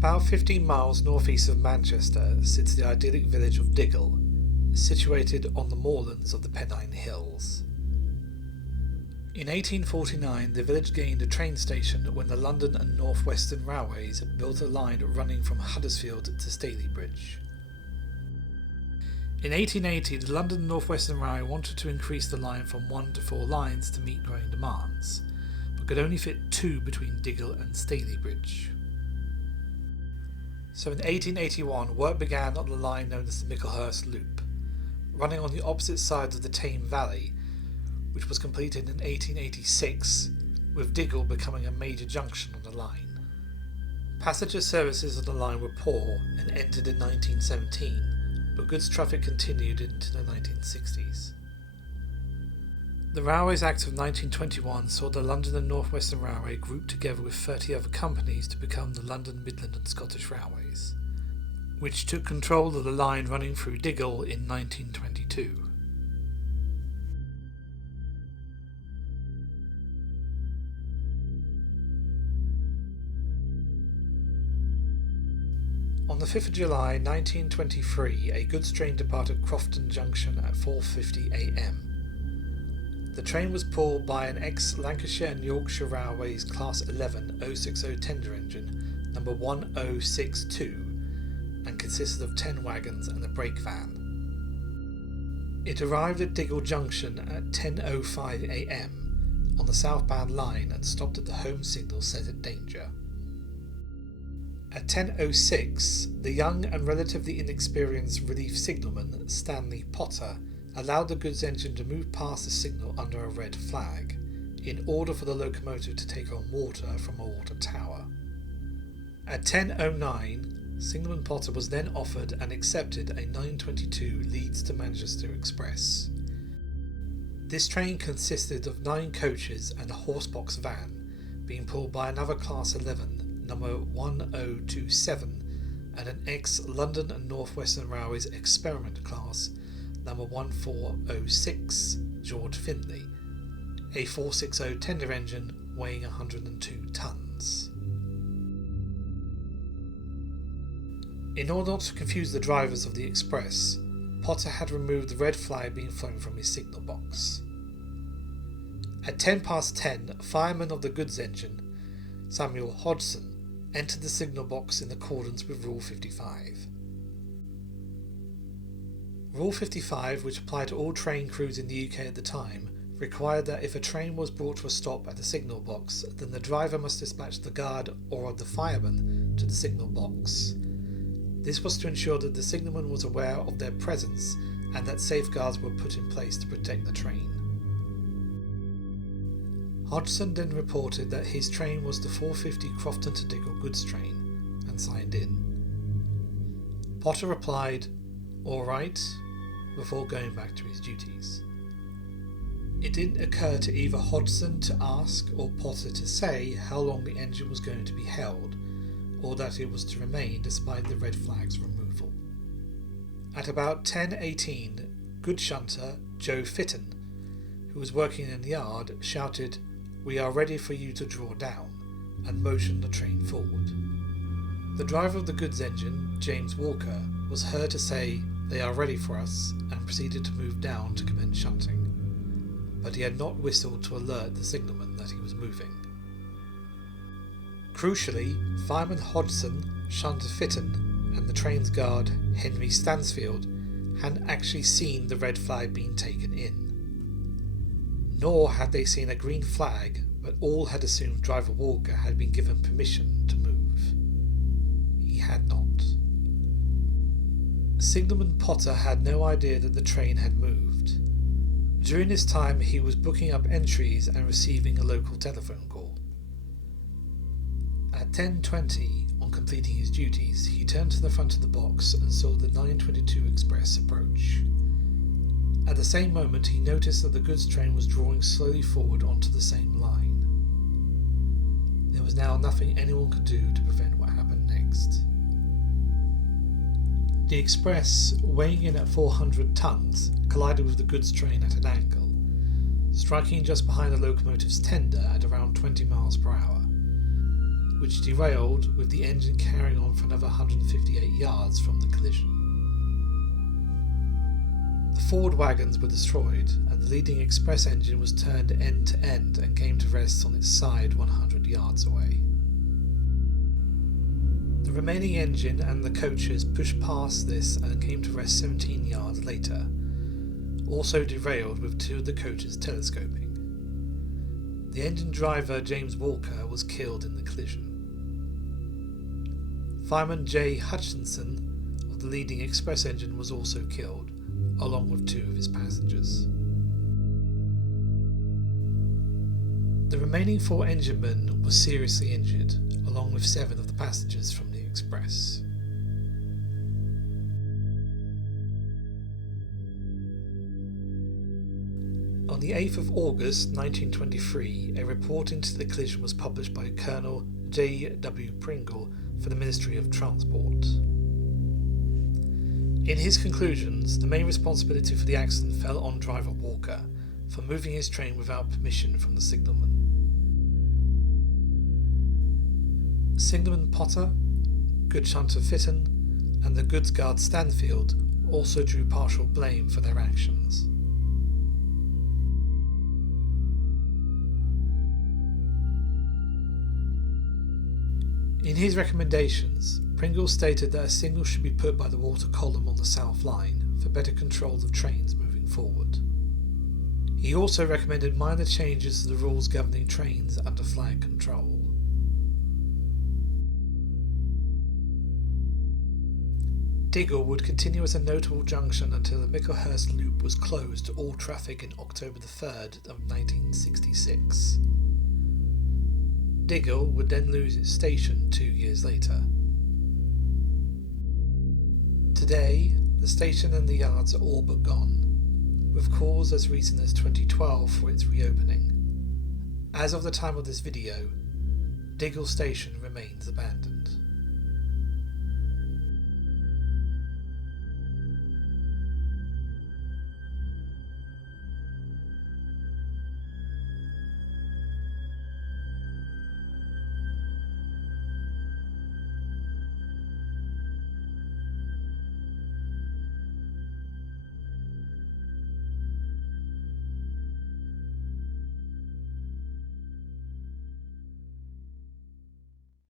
About 15 miles northeast of Manchester sits the idyllic village of Diggle, situated on the moorlands of the Pennine Hills. In 1849 the village gained a train station when the London and North Western Railways built a line running from Huddersfield to Stalybridge. In 1880 the London and North Western Railway wanted to increase the line from 1 to 4 lines to meet growing demands, but could only fit 2 between Diggle and Stalybridge. So in 1881 work began on the line known as the Micklehurst Loop, running on the opposite side of the Tame Valley, which was completed in 1886, with Diggle becoming a major junction on the line. Passenger services on the line were poor and ended in 1917, but goods traffic continued into the 1960s. The Railways Act of 1921 saw the London and North Western Railway grouped together with 30 other companies to become the London, Midland and Scottish Railways, which took control of the line running through Diggle in 1922. On the 5th of July 1923, a goods train departed Crofton Junction at 4:50 a.m. The train was pulled by an ex-Lancashire and Yorkshire Railways Class 11 060 tender engine, number 1062, and consisted of 10 wagons and a brake van. It arrived at Diggle Junction at 10:05 a.m. on the southbound line and stopped at the home signal set at danger. At 10:06, the young and relatively inexperienced relief signalman Stanley Potter allowed the goods engine to move past the signal under a red flag, in order for the locomotive to take on water from a water tower. At 10:09, Signalman Potter was then offered and accepted a 922 Leeds to Manchester Express. This train consisted of 9 coaches and a horsebox van, being pulled by another Class 11, number 1027, and an ex-London and North Western Railways Experiment class, number 1406, George Findlay, a 460 tender engine weighing 102 tons. In order not to confuse the drivers of the express, Potter had removed the red flag being flown from his signal box. At 10:10, fireman of the goods engine, Samuel Hodgson, entered the signal box in accordance with Rule 55. Rule 55, which applied to all train crews in the UK at the time, required that if a train was brought to a stop at the signal box, then the driver must dispatch the guard or the fireman to the signal box. This was to ensure that the signalman was aware of their presence and that safeguards were put in place to protect the train. Hodgson then reported that his train was the 450 Crofton to Diggle goods train and signed in. Potter replied, "All right," before going back to his duties. It didn't occur to either Hodgson to ask or Potter to say how long the engine was going to be held, or that it was to remain despite the red flag's removal. At about 10:18, goods shunter Joe Fitton, who was working in the yard, shouted, "We are ready for you to draw down," and motioned the train forward. The driver of the goods engine, James Walker, was heard to say, "They are ready for us," and proceeded to move down to commence shunting. But he had not whistled to alert the signalman that he was moving. Crucially, fireman Hodgson, shunter Fitton, and the train's guard, Henry Stansfield, hadn't actually seen the red flag being taken in. Nor had they seen a green flag, but all had assumed driver Walker had been given permission to move. He had not. Signalman Potter had no idea that the train had moved. During this time he was booking up entries and receiving a local telephone call. At 10:20, on completing his duties, he turned to the front of the box and saw the 922 Express approach. At the same moment he noticed that the goods train was drawing slowly forward onto the same line. There was now nothing anyone could do to prevent what happened next. The Express, weighing in at 400 tons, collided with the goods train at an angle, striking just behind the locomotive's tender at around 20 miles per hour. which derailed with the engine carrying on for another 158 yards from the collision. The forward wagons were destroyed, and the leading express engine was turned end to end and came to rest on its side 100 yards away. The remaining engine and the coaches pushed past this and came to rest 17 yards later, also derailed with two of the coaches telescoping. The engine driver, James Walker, was killed in the collision. Fireman J. Hutchinson of the leading express engine was also killed, along with two of his passengers. The remaining 4 enginemen were seriously injured, along with 7 of the passengers from the express. On the 8th of August 1923, a report into the collision was published by Colonel J. W. Pringle for the Ministry of Transport. In his conclusions, the main responsibility for the accident fell on driver Walker for moving his train without permission from the signalman. Signalman Potter, Goods Hunter Fitton, and the goods guard Stanfield also drew partial blame for their actions. In his recommendations, Pringle stated that a signal should be put by the water column on the South Line for better control of trains moving forward. He also recommended minor changes to the rules governing trains under flag control. Diggle would continue as a notable junction until the Micklehurst Loop was closed to all traffic in October 3rd of 1966. Diggle would then lose its station 2 years later. Today, the station and the yards are all but gone, with calls as recent as 2012 for its reopening. As of the time of this video, Diggle Station remains abandoned.